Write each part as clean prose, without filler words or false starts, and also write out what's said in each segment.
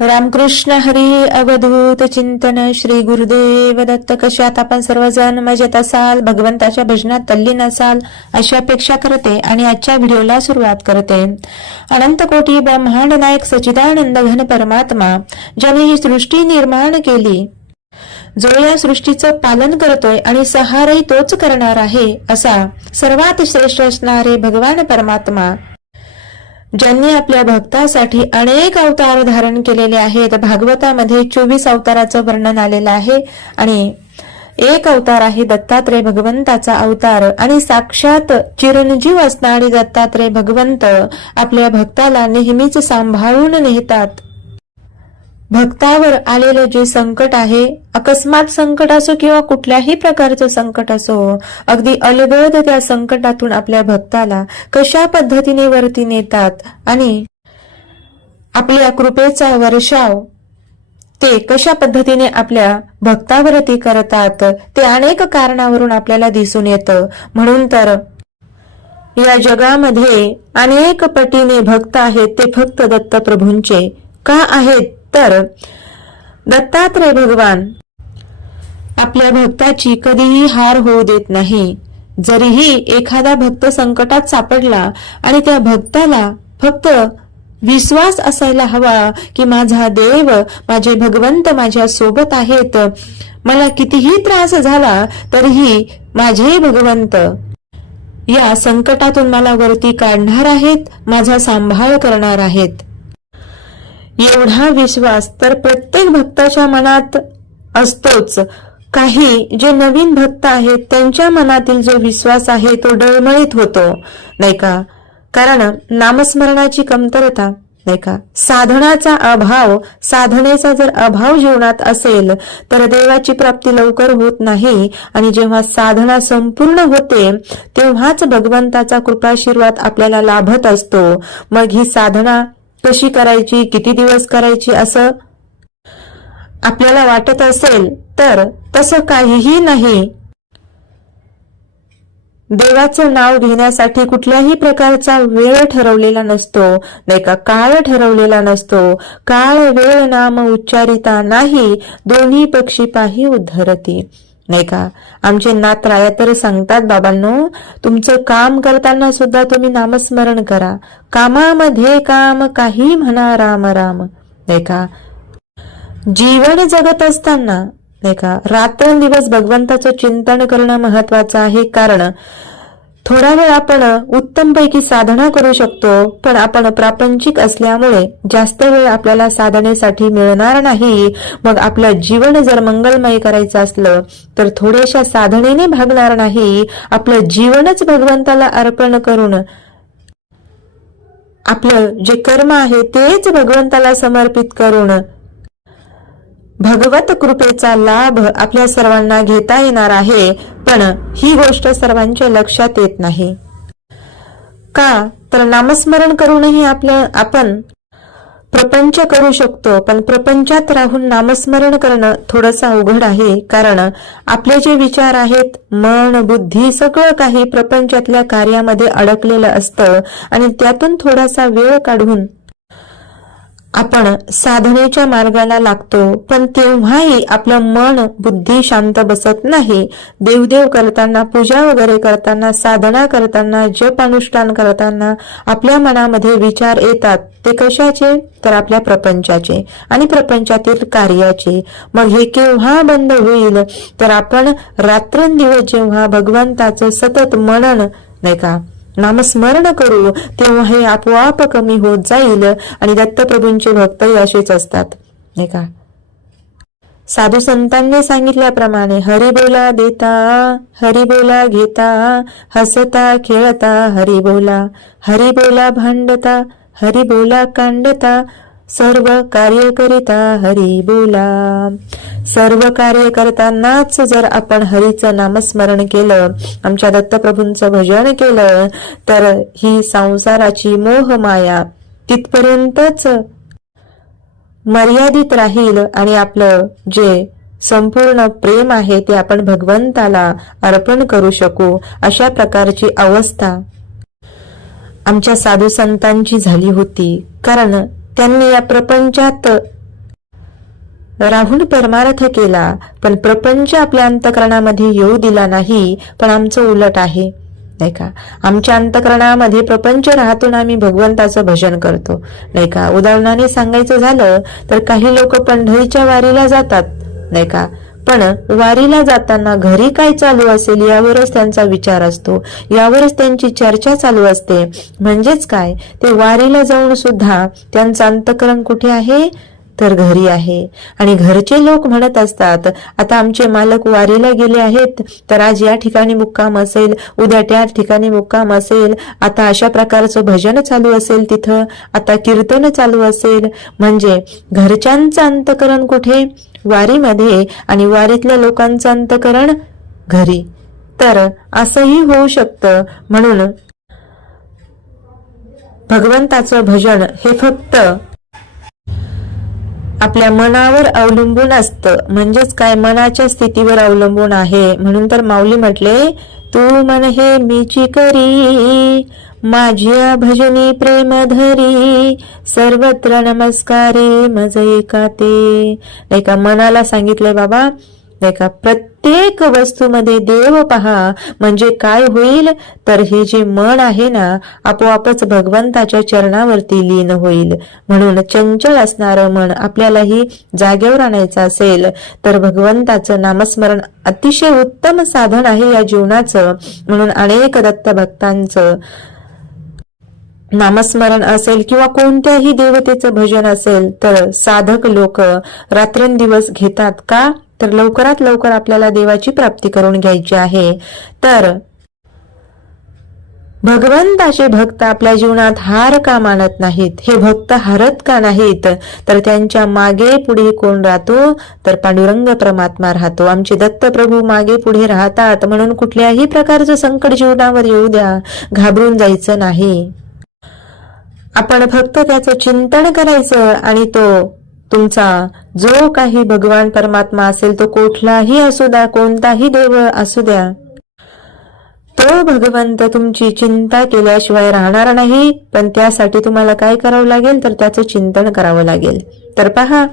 रामकृष्ण हरी अवधूत चिंतन श्री गुरुदेव दत्त. कशात आपण सर्वजण मजेत असाल, भगवंताच्या भजनात तल्लीन असाल अशी अपेक्षा करते आणि आजच्या व्हिडिओला सुरुवात करते. अनंत कोटी ब्रह्मांड नायक सच्चिदानंद घन परमात्मा ज्याने ही सृष्टी निर्माण केली, जो या सृष्टीचं पालन करतोय आणि सहारही तोच करणार आहे, असा सर्वात श्रेष्ठ असणारे भगवान परमात्मा ज्यांनी आपल्या भक्तासाठी अनेक अवतार धारण केलेले आहेत. भागवतामध्ये 24 अवताराचं वर्णन आलेलं आहे आणि एक अवतार आहे दत्तात्रय भगवंताचा अवतार. आणि साक्षात चिरंजीव असणारे दत्तात्रय भगवंत आपल्या भक्ताला नेहमीच सांभाळून नेतात. भक्तावर आलेलं जे संकट आहे, अकस्मात संकट असो किंवा कुठल्याही प्रकारचं संकट असो, अगदी अलगद त्या संकटातून आपल्या भक्ताला कशा पद्धतीने वरती नेतात आणि आपल्या कृपेचा वर्षाव ते कशा पद्धतीने आपल्या भक्तावरती करतात, ते अनेक कारणावरून आपल्याला दिसून येतं. म्हणून तर या जगामध्ये अनेक पटीने भक्त आहेत, ते फक्त दत्तप्रभूंचे का आहेत, तर दत्तात्रय भगवान आपल्या भक्ताची कधीही हार होऊ देत नाही. जरीही एखादा भक्त संकटात सापडला आणि त्या भक्ताला फक्त विश्वास असायला हवा की माझा देव, माझे भगवंत माझ्या सोबत आहेत, मला कितीही त्रास झाला तरीही माझे भगवंत या संकटातून मला वरती काढणार आहेत, माझा सांभाळ करणार आहेत, एवढा विश्वास तर प्रत्येक भक्ताच्या मनात असतोच. काही जे नवीन भक्त आहेत त्यांच्या मनातील जो विश्वास आहे तो डळमळीत होतो, नाही का? कारण नामस्मरणाची कमतरता, नाही का, साधनाचा अभाव, साधनेचा जर अभाव जीवनात असेल तर देवाची प्राप्ती लवकर होत नाही. आणि जेव्हा साधना संपूर्ण होते तेव्हाच भगवंताचा कृपाशीर्वाद आपल्याला लाभत असतो. मग ही साधना कशी करायची, किती दिवस करायची असं आपल्याला वाटत असेल तर तसं काहीही नाही. देवाचं नाव घेण्यासाठी कुठल्याही प्रकारचा वेळ ठरवलेला नसतो, नाही का, काळ ठरवलेला नसतो. काळ वेळ नाम उच्चारिता नाही, दोन्ही पक्षी पाही उद्धरती, नाही का. आमचे नाथराया तर सांगतात, बाबांनो, तुमचं काम करताना सुद्धा तुम्ही नामस्मरण करा. कामामध्ये काम काही म्हणा राम राम, नाही का. जीवन जगत असताना, नाही का, रात्रंदिवस भगवंताचं चिंतन करणं महत्वाचं आहे. कारण थोडा वेळ आपण उत्तमपैकी साधना करू शकतो, पण आपण प्रापंचिक असल्यामुळे जास्त वेळ आपल्याला साधनेसाठी मिळणार नाही. मग आपलं जीवन जर मंगलमय करायचं असलं तर थोड्याशा साधनेने भागणार नाही. आपलं जीवनच भगवंताला अर्पण करून आपलं जे कर्म आहे तेच भगवंताला समर्पित करून भगवत कृपेचा लाभ आपल्या सर्वांना घेता येणार आहे. पण ही गोष्ट सर्वांच्या लक्षात येत नाही. का तर नामस्मरण करूनही आपण प्रपंच करू शकतो, पण प्रपंचात राहून नामस्मरण करणं थोडंसं अवघड आहे. कारण आपले जे विचार आहेत, मन, बुद्धी, सगळं काही प्रपंचातल्या कार्यामध्ये अडकलेलं असतं आणि त्यातून थोडासा वेळ काढून आपण साधनेच्या मार्गाला लागतो. पण तेव्हाही आपलं मन, बुद्धी शांत बसत नाही. देवदेव करताना, पूजा वगैरे करताना, साधना करताना, जप अनुष्ठान करताना आपल्या मनामध्ये विचार येतात. ते कशाचे? तर आपल्या प्रपंचाचे आणि प्रपंचातील कार्याचे. मग हे केव्हा बंद होईल? तर आपण रात्रंदिवस जेव्हा भगवंताचं सतत मनन, नाही का, नामस्मरण करू, तेव्हा हे आपोआप कमी होत जाईल. आणि दत्तप्रभूंचे भक्तही असेच असतात, नाही का. साधू संतांनी सांगितल्याप्रमाणे हरी बोला देता, हरी बोला घेता, हसता खेळता हरी बोला भांडता, हरी बोला कांडता, सर्व कार्य करिता हरी बोला. सर्व कार्य करतानाच जर आपण हरीचं नामस्मरण केलं, आमच्या दत्तप्रभूंचं भजन केलं, तर ही संसाराची मोहमाया तिथपर्यंतच मर्यादित राहील आणि आपलं जे संपूर्ण प्रेम आहे ते आपण भगवंताला अर्पण करू शकू. अशा प्रकारची अवस्था आमच्या साधू संतांची झाली होती. कारण त्यांनी या प्रपंचात राहून परमार्थ केला, पण प्रपंच आपल्या अंतःकरणामध्ये येऊ दिला नाही. पण आमचं उलट आहे, नाही का? आमच्या अंतःकरणामध्ये प्रपंच राहतून आम्ही भगवंताचं भजन करतो, नाही का? उदाहरणाने सांगायचं झालं तर काही लोक पंढरीच्या वारीला जातात, नाही का? पण वारीला जाताना घरी काय चालू असेल यावरच त्यांचा विचार असतो, यावरच त्यांची चर्चा चालू असते. म्हणजेच काय, ते वारीला जाऊन सुद्धा त्यांचं अंतःकरण कुठे आहे? तर घरी आहे. आणि घरचे लोक म्हणत असतात, आता आमचे मालक वारीला गेले आहेत, तर आज या ठिकाणी मुक्काम असेल, उद्या त्या ठिकाणी मुक्काम असेल, आता अशा प्रकारचं भजन चालू असेल तिथं, आता कीर्तन चालू असेल. म्हणजे घरच्यांचं अंतःकरण कुठे? वारीमध्ये, आणि वारीतल्या लोकांचं अंतःकरण घरी. तर असंही होऊ शकतं. म्हणून भगवंताचं भजन हे फक्त आपल्या मनावर अवलंबून असतं. म्हणजेच काय, मनाच्या स्थितीवर अवलंबून आहे. म्हणून तर माऊली म्हटले, तू मन हे मीची करी, माझ्या भजनी प्रेम धरी, सर्वत्र नमस्कारे मज एका ते. नाही का? मनाला सांगितलंय बाबा, नाही का, प्रत्येक वस्तूमध्ये देव पहा. म्हणजे काय होईल, तर हे जे मन आहे ना, आपोआपच भगवंताच्या चरणावरती लीन होईल. म्हणून चंचल असणारं मन आपल्यालाही जागेवर आणायचं असेल तर भगवंताचं नामस्मरण अतिशय उत्तम साधन आहे या जीवनाचं. म्हणून अनेक दत्त भक्तांचं नामस्मरण असेल किंवा कोणत्याही देवतेचं भजन असेल तर साधक लोक रात्रंदिवस घेतात. का? तर लवकरात लवकर आपल्याला देवाची प्राप्ती करून घ्यायची आहे. तर भगवंताचे भक्त आपल्या जीवनात हार का मानत नाहीत? हे भक्त हारत का नाहीत? तर त्यांच्या मागे पुढे कोण राहतो? तर पांडुरंग परमात्मा राहतो. आमचे दत्त प्रभू मागे पुढे राहतात. म्हणून कुठल्याही प्रकारचं संकट जीवनावर येऊ द्या, घाबरून जायचं नाही. आपण फक्त त्याचं चिंतन करायचं, आणि तो तुमचा जो काही भगवान परमात्मा असेल, तो कुठलाही असू द्या, कोणताही देव असू द्या, तो भगवंत तुमची चिंता केल्याशिवाय राहणार नाही. पण त्यासाठी तुम्हाला काय करावं लागेल? तर त्याचं चिंतन करावं लागेल. तर पहा,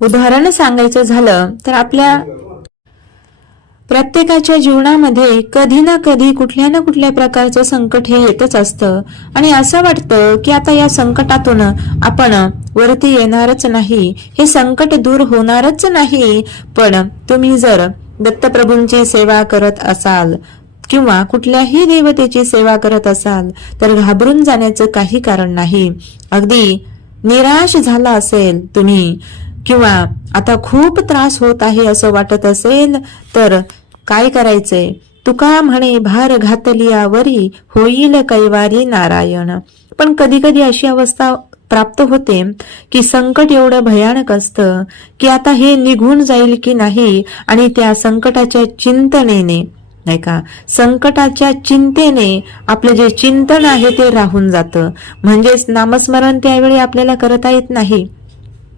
उदाहरण सांगायचं झालं तर आपल्या प्रत्येकाच्या जीवनामध्ये कधी ना कधी कुठल्या ना कुठल्या प्रकारचं संकट हे येतच असतं. आणि असं वाटतं की आता या संकटातून आपण वरती येणारच नाही, हे संकट दूर होणारच नाही. पण तुम्ही जर दत्तप्रभूंची सेवा करत असाल किंवा कुठल्याही देवतेची सेवा करत असाल तर घाबरून जाण्याचं काही कारण नाही. अगदी निराश झाला असेल तुम्ही, किंवा आता खूप त्रास होत आहे असं वाटत असेल, तर काय करायचंय? तुका म्हणे, भार घातलियावरी होईल कैवारी नारायण. पण कधी कधी अशी अवस्था प्राप्त होते की संकट एवढं भयानक असतं की आता हे निघून जाईल की नाही, आणि त्या संकटाच्या चिंतनेने, नाही का, संकटाच्या चिंतेने आपलं जे चिंतन आहे ते राहून जातं. म्हणजेच नामस्मरण त्यावेळी आपल्याला करता येत नाही.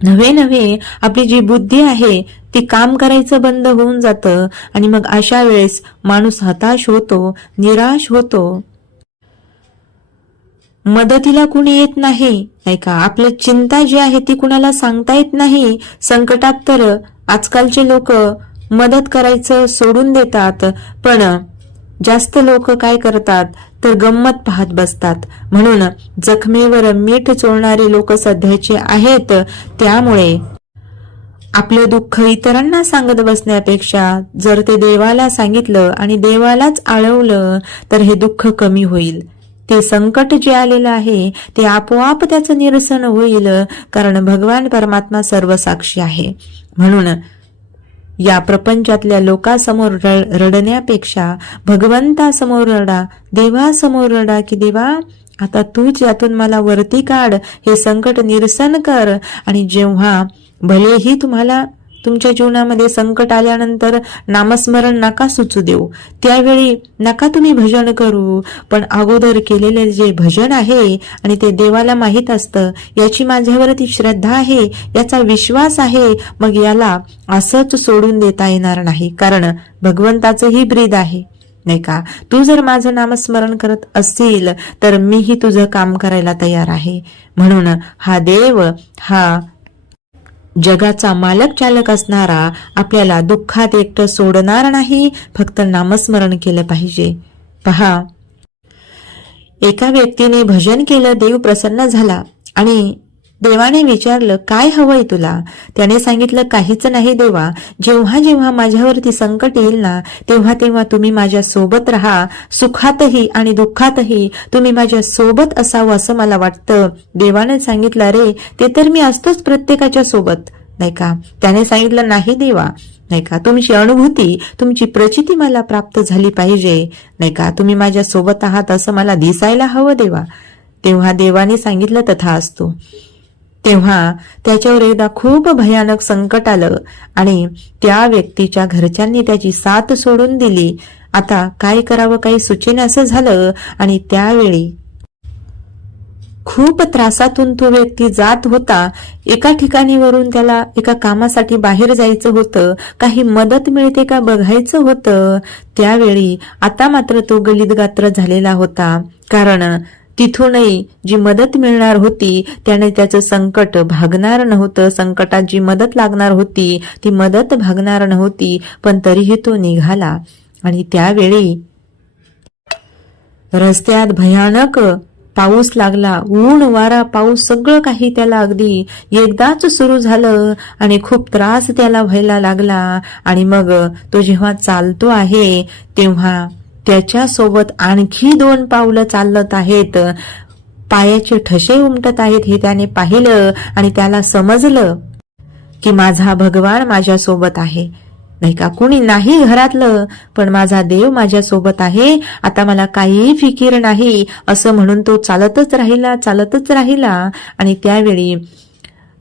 नव्हे आपली जी बुद्धी आहे ती काम करायचं बंद होऊन जातं, आणि मग अशा वेळेस माणूस हताश होतो, निराश होतो. मदतीला कुणी येत नाही, नाही का? आपलं चिंता जी आहे ती कुणाला सांगता येत नाही. संकटात तर आजकालचे लोक मदत करायचं सोडून देतात, पण जास्त लोक काय करतात तर गंमत पाहत बसतात. म्हणून जखमेवर मीठ चोळणारे लोक सध्याचे आहेत. त्यामुळे आपलं दुःख इतरांना सांगत बसण्यापेक्षा जर ते देवाला सांगितलं आणि देवालाच आळवलं तर हे दुःख कमी होईल. ते संकट जे आलेलं आहे ते आपोआप त्याचं निरसन होईल, कारण भगवान परमात्मा सर्व साक्षी आहे. म्हणून या प्रपंचातल्या लोकांसमोर रडण्यापेक्षा भगवंतासमोर रडा, देवासमोर रडा की देवा आता तूच यातून मला वरती काढ, हे संकट निरसन कर. आणि जेव्हा भलेही तुम्हाला तुमच्या जीवनामध्ये संकट आल्यानंतर नामस्मरण नका सुचू देऊ, त्यावेळी नका तुम्ही भजन करू, पण अगोदर केलेले जे भजन आहे आणि ते देवाला माहित असतं, याची माझ्यावरती श्रद्धा आहे, याचा विश्वास आहे, मग याला असंच सोडून देता येणार नाही. कारण भगवंताचंही ब्रीद आहे, नाही का? तू जर माझं नामस्मरण करत असशील तर मीही तुझं काम करायला तयार आहे. म्हणून हा देव, हा जगाचा मालक चालक असणारा आपल्याला दुःखात एकटं सोडणार नाही, फक्त नामस्मरण केलं पाहिजे. पहा, एका व्यक्तीने भजन केलं, देव प्रसन्न झाला आणि देवाने विचारलं, काय हवंय तुला? त्याने सांगितलं, काहीच नाही देवा, जेव्हा जेव्हा माझ्यावरती संकट येईल ना, तेव्हा तेव्हा तुम्ही माझ्या सोबत राहा, सुखातही आणि दुःखातही तुम्ही माझ्या सोबत असावं असं मला वाटतं. देवाने सांगितलं, अरे ते तर मी असतोच प्रत्येकाच्या सोबत, नाही का? त्याने सांगितलं, नाही देवा, नाही का, तुमची अनुभूती, तुमची प्रचिती मला प्राप्त झाली पाहिजे, नाही का, तुम्ही माझ्या सोबत आहात असं मला दिसायला हवं देवा. तेव्हा देवाने सांगितलं, तथा असतो. तेव्हा त्याच्यावर एकदा खूप भयानक संकट आलं आणि त्या व्यक्तीच्या घरच्यांनी त्याची साथ सोडून दिली. आता काय करावं काही सुचेना असं झालं आणि त्यावेळी खूप त्रासातून तो व्यक्ती जात होता. एका ठिकाणीवरून त्याला एका कामासाठी बाहेर जायचं होतं, काही मदत मिळते का बघायचं होतं. त्यावेळी आता मात्र तो गलितगात्र झालेला होता, कारण तिथूनही जी मदत मिळणार होती त्याने त्याचं संकट भागणार नव्हतं. संकटात जी मदत लागणार होती ती मदत भागणार नव्हती, पण तरीही तो निघाला. आणि त्यावेळी रस्त्यात भयानक पाऊस लागला, ऊन वारा पाऊस सगळं काही त्याला अगदी एकदाच सुरू झालं आणि खूप त्रास त्याला व्हायला लागला. आणि मग तो जेव्हा चालतो आहे तेव्हा त्याच्या सोबत आणखी 2 पावलं चालत आहेत, पायाचे ठसे उमटत आहेत हे त्याने पाहिलं आणि त्याला समजलं की माझा भगवान माझ्या सोबत आहे, नाही का, कुणी नाही घरातलं पण माझा देव माझ्या सोबत आहे, आता मला काही फिकीर नाही असं म्हणून तो चालतच राहिला. आणि त्यावेळी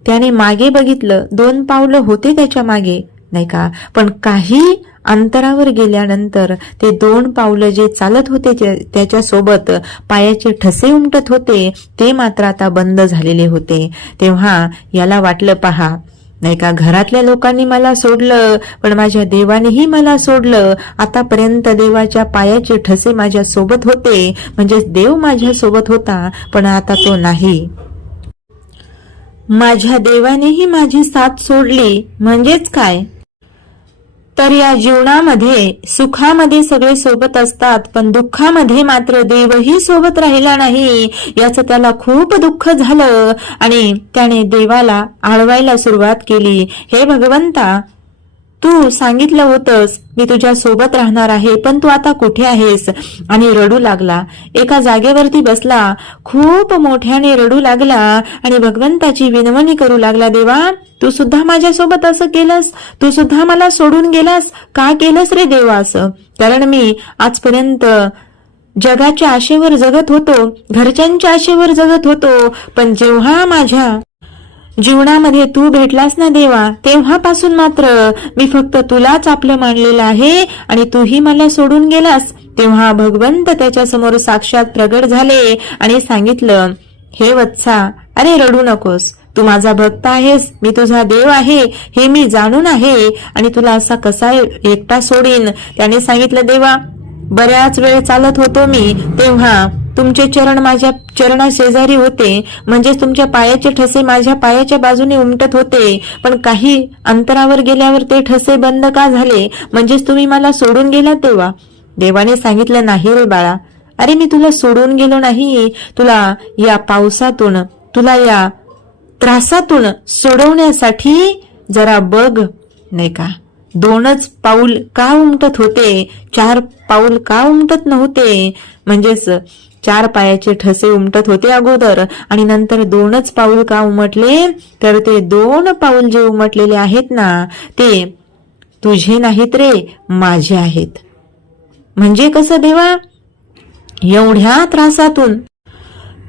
त्याने मागे बघितलं, 2 पावलं होते त्याच्या मागे, नाही का, पण काही अंतरावर गेल्यानंतर ते 2 पावलं जे चालत होते त्याच्या सोबत पायाचे ठसे उमटत होते ते मात्र आता बंद झालेले होते. तेव्हा याला वाटलं, पहा, नाही का, घरातल्या लोकांनी मला सोडलं पण माझ्या देवानेही मला सोडलं. आतापर्यंत देवाच्या पायाचे ठसे माझ्या सोबत होते, म्हणजे देव माझ्या सोबत होता, पण आता तो नाही. माझ्या देवानेही माझी साथ सोडली, म्हणजेच काय तर या जीवनामध्ये सुखामध्ये सगळे सोबत असतात, पण दुःखामध्ये मात्र देवही सोबत राहिला नाही. याचं त्याला खूप दुःख झालं आणि त्याने देवाला आळवायला सुरुवात केली. हे भगवंता, तू सांगितलं होतंस मी तुझ्या सोबत राहणार आहे, पण तू आता कुठे आहेस? आणि रडू लागला. एका जागेवरती बसला, खूप मोठ्याने रडू लागला आणि भगवंताची विनवणी करू लागला, देवा, तू सुद्धा माझ्यासोबत असं केलंस, तू सुद्धा मला सोडून गेलास, का केलंस रे देवा असं? कारण मी आजपर्यंत जगाच्या आशेवर जगत होतो, घरच्यांच्या आशेवर जगत होतो, पण जेव्हा माझ्या जीवनामध्ये तू भेटलास ना देवा, तेव्हापासून मात्र मी फक्त तुलाच आपलं मानलेलं आहे आणि तूही मला सोडून गेलास. तेव्हा भगवंत त्याच्या समोर साक्षात प्रगट झाले आणि सांगितलं, हे वत्सा, अरे रडू नकोस, तू माझा भक्त आहेस, मी तुझा देव आहे हे मी जाणून आहे आणि तुला असा कसा एकटा सोडीन. त्याने सांगितलं, देवा, बऱ्याच वेळ चालत होतो मी, तेव्हा तुमचे चरण माझ्या चरणा शेजारी होते, म्हणजे तुमच्या पायाचे ठसे माझ्या पायाच्या बाजूने उमटत होते, पण काही अंतरावर गेल्यावर ते ठसे बंद का झाले? म्हणजेच तुम्ही मला सोडून गेलात देवा. देवाने सांगितलं, नाही रे बाळा, अरे मी तुला सोडून गेलो नाही, तुला या पावसातून, तुला या त्रासातून सोडवण्यासाठी जरा बघ, नाही का, 2च पाऊल का उमटत होते, 4 पाऊल का उमटत नव्हते? म्हणजेच 4 पायाचे ठसे उमटत होते अगोदर आणि नंतर 2च पाऊल का उमटले? तर ते 2 पाऊल जे उमटलेले आहेत ना, ते तुझे नाहीत रे, माझे आहेत. म्हणजे कसं देवा? एवढ्या त्रासातून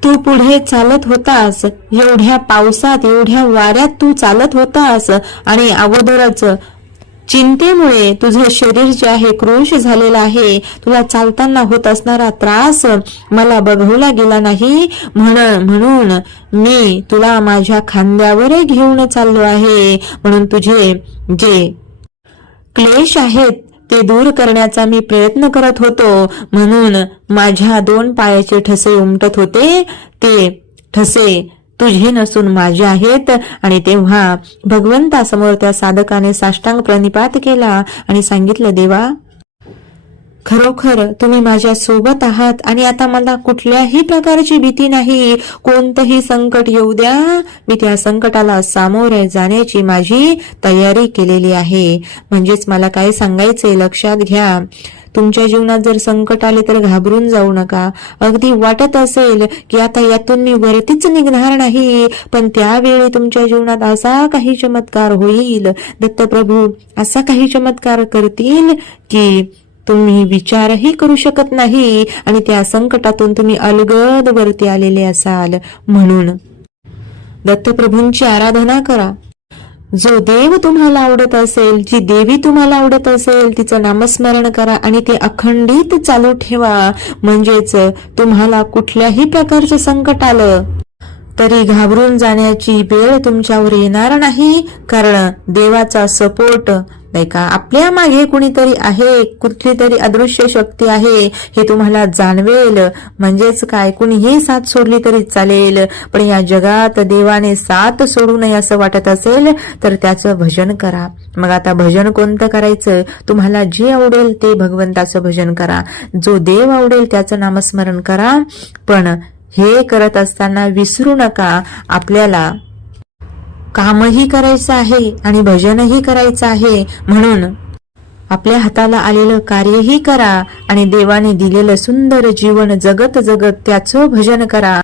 तू पुढे चालत होतास, एवढ्या पावसात, एवढ्या वाऱ्यात तू चालत होतास आणि अगोदरच चिंतेमुळे तुझं शरीर जे आहे क्रोश झालेलं आहे, तुला चालताना होत असणारा त्रास मला बघवला गेला नाही, म्हणून मी तुला माझ्या खांद्यावर घेऊन चाललो आहे. म्हणून तुझे जे क्लेश आहेत ते दूर करण्याचा मी प्रयत्न करत होतो, म्हणून माझ्या 2 पायाचे ठसे उमटत होते, ते ठसे तुझे नसून माझे आहेत. आणि तेव्हा भगवंतासमोर त्या साधकाने साष्टांग प्रणिपात केला आणि सांगितलं, देवा, खरोखर तुम्ही माझ्या सोबत आहात आणि आता मला कुठल्याही प्रकारची भीती नाही. कोणतंही संकट येऊ द्या, मी त्या संकटाला सामोरे जाण्याची माझी तयारी केलेली आहे. म्हणजेच मला काय सांगायचंय लक्षात घ्या. तुमच्या जीवनात जर संकट आले तर घाबरून जाऊ नका. अगदी वाटत असेल की आता यातून मी वरतीच निघणार नाही, पण त्यावेळी तुमच्या जीवनात असा काही चमत्कार होईल, दत्तप्रभू असा काही चमत्कार करतील की तुम्ही विचारही करू शकत नाही आणि त्या संकटातून तुम्ही अलगद वरती आलेले असाल. म्हणून दत्तप्रभूंची आराधना करा. जो देव तुम्हाला आवडत असेल, जी देवी तुम्हाला आवडत असेल, तिचं नामस्मरण करा आणि ते अखंडित चालू ठेवा. म्हणजेच तुम्हाला कुठल्याही प्रकारचं संकट आलं तरी घाबरून जाण्याची वेळ तुमच्यावर येणार नाही. कारण देवाचा सपोर्ट नाही का, आपल्या मागे कुणीतरी आहे, कुठली तरी अदृश्य शक्ती आहे हे तुम्हाला जाणवेल. म्हणजेच काय, कुणीही साथ सोडली तरी चालेल, पण या जगात देवाने साथ सोडू नये असं वाटत असेल तर त्याचं भजन करा. मग आता भजन कोणतं करायचं? तुम्हाला जे आवडेल ते भगवंताचं भजन करा. जो देव आवडेल त्याचं नामस्मरण करा. पण हे करत असताना विसरू नका, आपल्याला कामही करायचं आहे आणि भजनही करायचं आहे. म्हणून आपल्या हाताला आलेलं कार्यही करा आणि देवाने दिलेलं सुंदर जीवन जगत जगत त्याचं भजन करा.